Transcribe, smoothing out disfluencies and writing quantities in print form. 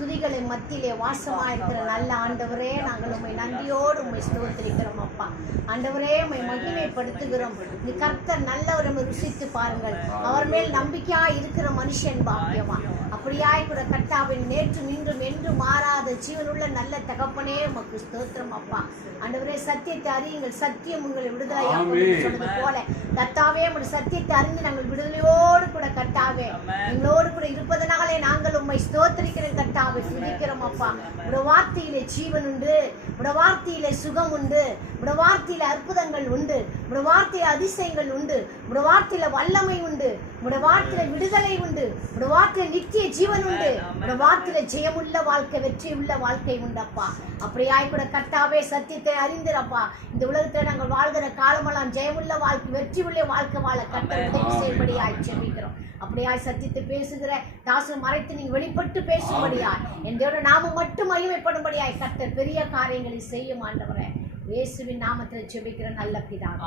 துதிகளை மத்தியிலே வாசமாயிருக்கிற நல்ல ஆண்டவரே, நாங்கள் உம்மை நன்றியோடு உம்மை ஸ்தோத்திரிக்கிறோம் அப்பா. ஆண்டவரே, உம்மை மகிமைப்படுத்துகிறோம். நீ கர்த்தர் நல்லவரை ருசித்து பாருங்கள். அவர் மேல் நம்பிக்கையா இருக்கிற மனுஷன் பாக்கியமா. அப்படியாய் கூட கர்த்தாவின் நேற்று இன்றும் என்று மாறாத ஜீவனுள்ள நல்ல தகப்பனே, உமக்கு ஸ்தோத்திரம் அப்பா. ஆண்டவரே, சத்தியத்தை அறியுங்கள், சத்தியம் உங்களை விடுதலையாக்கும் சொன்னது போல கர்த்தாவே, உங்களுடைய சத்தியத்தை அறிந்து நாங்கள் விடுதலையோடு கூட கர்த்தாவே எங்களோடு கூட இருப்பதனாலே நாங்கள் உம்மை ஸ்தோத்திரிக்கிறோம் கர்த்தாவே, துதிக்கிறோம் அப்பா. உடைய வார்த்தையிலே ஜீவன் உண்டு, உடைய வார்த்தையிலே சுகம் உண்டு, உடைய வார்த்தையில அற்புதங்கள் உண்டு, உடைய வார்த்தையில அதிசயங்கள் உண்டு, உடைய வார்த்தையில வல்லமை உண்டு, உடைய வார்த்தையில விடுதலை உண்டு, உடைய வார்த்தையில நித்திய ஜீவன் உண்டு, உடைய வார்த்தையில ஜெயமுள்ள வாழ்க்கை, வெற்றியுள்ள வாழ்க்கை உண்டப்பா. அப்படியாய் கூட கர்த்தாவே, சத்தியத்தை அறிந்திரப்பா. இந்த உலகத்தில் நாங்கள் வாழ்கிற காலமெல்லாம் ஜெயமுள்ள வாழ்க்கை, வெற்றி உள்ள வாழ்க்கை வாழ கர்த்தர் உதவி செய்யும்படியாய் ஜெபிக்கிறோம். அப்படியாய் சத்தியத்தை பேசுகிற தாசன் மறைத்து நீங்க வெளிப்பட்டு பேசும்படியாய் என் தேவனுடைய நாமம் மட்டும் மகிமைப்படும்படியாய் கர்த்தர் பெரிய காரியங்களை செய்யும் ஆண்டவரே. இயேசுவின் நாமத்தில் ஜெபிக்கிற நல்ல பிதாவே.